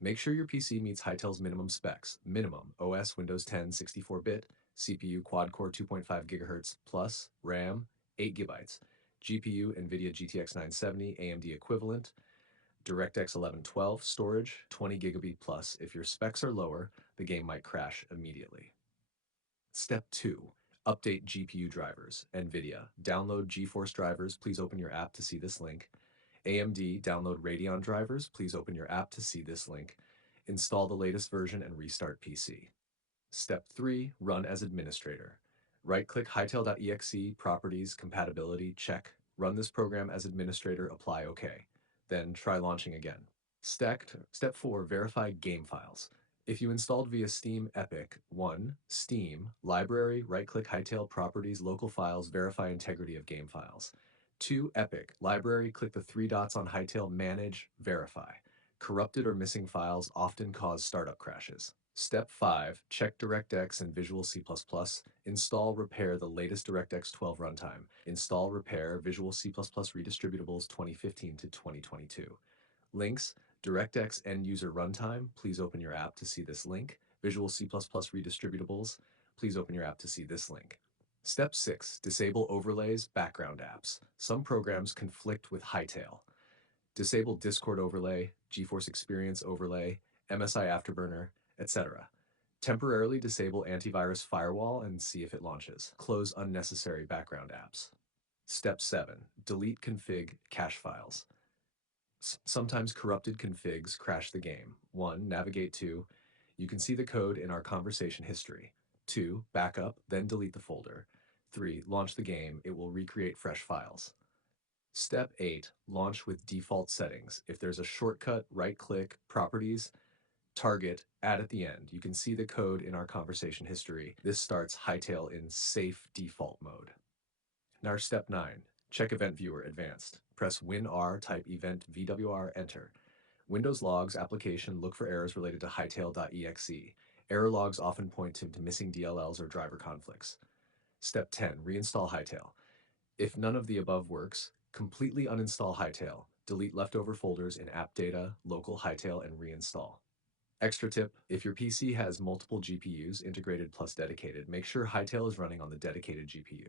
Make sure your PC meets Hytale's minimum specs. Minimum OS Windows 10 64-bit, CPU quad-core 2.5 GHz plus, RAM 8 GB, GPU NVIDIA GTX 970 AMD equivalent, DirectX 1112, storage 20 GB plus. If your specs are lower, the game might crash immediately. Step 2. Update GPU drivers. NVIDIA. Download GeForce drivers. Please open your app to see this link. AMD. Download Radeon drivers. Please open your app to see this link. Install the latest version and restart PC. Step 3. Run as administrator. Right-click Hytale.exe, Properties, Compatibility, check. Run this program as administrator, apply OK. Then try launching again. Step 4. Verify game files. If you installed via Steam Epic, 1. Steam, Library, right-click Hytale Properties, Local Files, verify integrity of game files. 2. Epic, Library, click the three dots on Hytale, Manage, Verify. Corrupted or missing files often cause startup crashes. Step 5. Check DirectX and Visual C++. Install, repair the latest DirectX 12 runtime. Install, repair Visual C++ redistributables 2015 to 2022. Links, DirectX end user runtime. Please open your app to see this link. Visual C++ redistributables. Please open your app to see this link. Step 6. Disable overlays, background apps. Some programs conflict with Hytale. Disable Discord overlay, GeForce Experience overlay, MSI Afterburner, etc. Temporarily disable antivirus firewall and see if it launches. Close unnecessary background apps. Step 7. Delete config cache files. Sometimes corrupted configs crash the game. 1. Navigate to. You can see the code in our conversation history. 2. Backup, then delete the folder. 3. Launch the game. It will recreate fresh files. Step 8. Launch with default settings. If there's a shortcut, right-click, Properties, Target, Add at the end. You can see the code in our conversation history. This starts Hytale in safe default mode. Now step 9. Check Event Viewer Advanced. Press WinR, type Event VWR, enter. Windows logs application, look for errors related to Hytale.exe. Error logs often point to missing DLLs or driver conflicts. Step 10. Reinstall Hytale. If none of the above works, completely uninstall Hytale. Delete leftover folders in App Data, Local Hytale, and reinstall. Extra tip, if your PC has multiple GPUs, integrated plus dedicated, make sure Hytale is running on the dedicated GPU.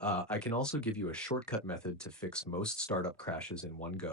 I can also give you a shortcut method to fix most startup crashes in one go.